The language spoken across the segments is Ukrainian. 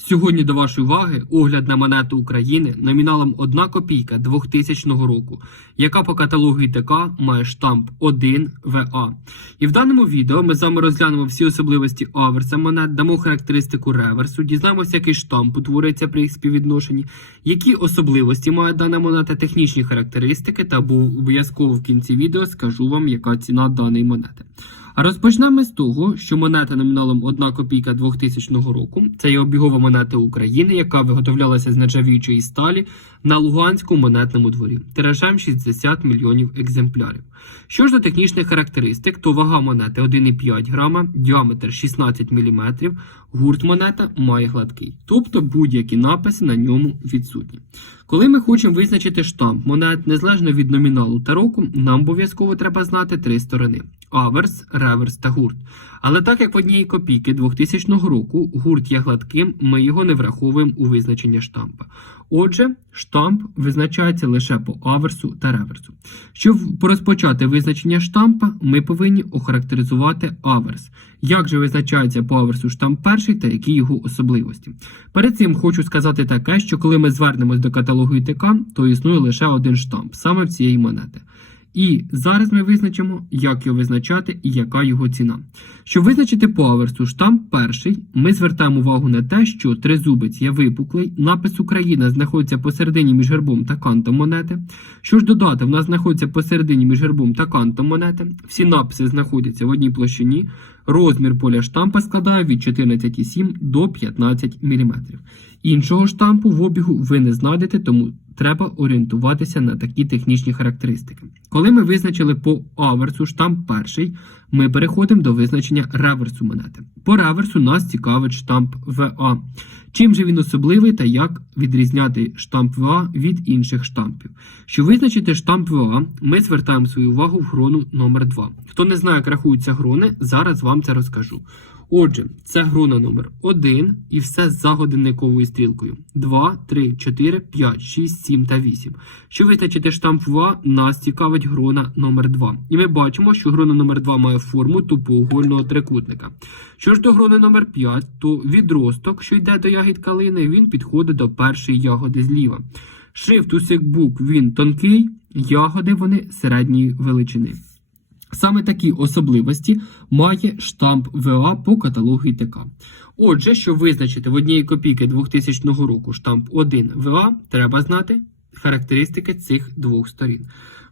Сьогодні до вашої уваги огляд на монету України номіналом 1 копійка 2000 року, яка по каталогу ІТК має штамп 1 ВА. І в даному відео ми з вами розглянемо всі особливості аверса монет, дамо характеристику реверсу, дізнаємося, який штамп утворюється при їх співвідношенні, які особливості має дана монета, технічні характеристики, та обов'язково в кінці відео скажу вам, яка ціна даної монети. А розпочнемо з того, що монета номіналом 1 копійка 2000 року це є обігова монета України, яка виготовлялася з нержавіючої сталі на Луганському монетному дворі. Тиражем 60 мільйонів екземплярів. Що ж до технічних характеристик, то вага монети 1,5 грама, діаметр 16 мм, гурт монета має гладкий, тобто будь-які написи на ньому відсутні. Коли ми хочемо визначити штамп монет незалежно від номіналу та року, нам обов'язково треба знати три сторони: аверс, реверс та гурт. Але так як в одній копійки 2000 року гурт є гладким, ми його не враховуємо у визначенні штампа. Отже, штамп визначається лише по аверсу та реверсу. Щоб розпочати визначення штампа, ми повинні охарактеризувати аверс. Як же визначається поверсу штамп перший та які його особливості? Перед цим хочу сказати таке, що коли ми звернемось до каталогу ІТК, то існує лише один штамп, саме в цієї монети. І зараз ми визначимо, як його визначати і яка його ціна. Щоб визначити по аверсу штамп перший, ми звертаємо увагу на те, що тризубець є випуклий, напис Україна знаходиться посередині між гербом та кантом монети. Що ж додати, в нас знаходиться посередині між гербом та кантом монети. Всі написи знаходяться в одній площині. Розмір поля штампа складає від 14,7 до 15 мм. Іншого штампу в обігу ви не знайдете, тому треба орієнтуватися на такі технічні характеристики. Коли ми визначили по аверсу штамп перший, ми переходимо до визначення реверсу монети. По реверсу нас цікавить штамп ВА. Чим же він особливий та як відрізняти штамп ВА від інших штампів? Щоб визначити штамп ВА, ми звертаємо свою увагу в грону номер 2 Хто не знає, як рахуються грони, зараз вам це розкажу. Отже, це грона номер 1 і все за годинниковою стрілкою. 2, 3, 4, 5, 6, 7 та 8. Щоб визначити штамп ВА, нас цікавить грона номер 2 І ми бачимо, що грона номер 2 має форму тупоугольного трикутника. Що ж до грони номер 5, то відросток, що йде до ягід калини, він підходить до першої ягоди зліва. Шрифт усіх букв він тонкий, ягоди вони середньої величини. Саме такі особливості має штамп ВА по каталогу ІТК. Отже, щоб визначити в одній копійки 2000 року штамп 1 ВА, треба знати характеристики цих двох сторін.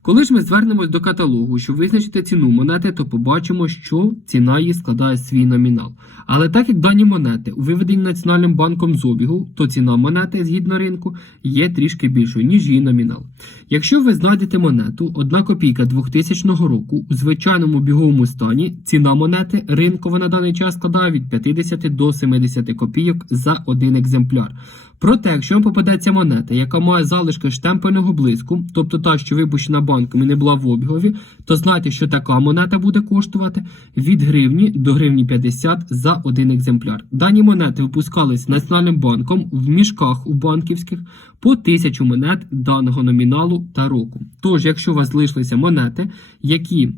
Коли ж ми звернемось до каталогу, щоб визначити ціну монети, то побачимо, що ціна її складає свій номінал. Але так як дані монети виведені Національним банком з обігу, то ціна монети згідно ринку є трішки більшою, ніж її номінал. Якщо ви знайдете монету 1 копійка 2000 року у звичайному біговому стані, ціна монети ринкова на даний час складає від 50 до 70 копійок за один екземпляр. Проте, якщо вам попадеться монета, яка має залишки штемпельного блиску, тобто та, що випущена банком і не була в обігові, то знайте, що така монета буде коштувати від гривні до гривні 50 за один екземпляр. Дані монети випускались Національним банком в мішках у банківських по тисячу монет даного номіналу та року. Тож, якщо у вас залишилися монети, які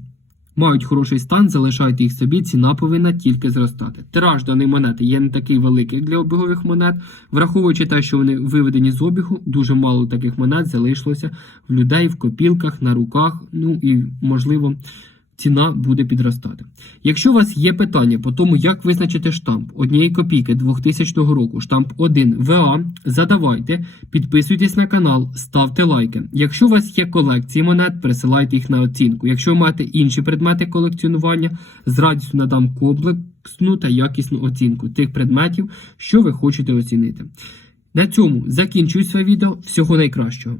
мають хороший стан, залишайте їх собі, ціна повинна тільки зростати. Тираж даної монети є не такий великий для обігових монет, враховуючи те, що вони виведені з обігу, дуже мало таких монет залишилося в людей в копілках, на руках, ну і можливо. Ціна буде підростати. Якщо у вас є питання по тому, як визначити штамп однієї копійки 2000 року, штамп 1 ВА, задавайте, підписуйтесь на канал, ставте лайки. Якщо у вас є колекції монет, присилайте їх на оцінку. Якщо ви маєте інші предмети колекціонування, з радістю надам комплексну та якісну оцінку тих предметів, що ви хочете оцінити. На цьому закінчую своє відео. Всього найкращого.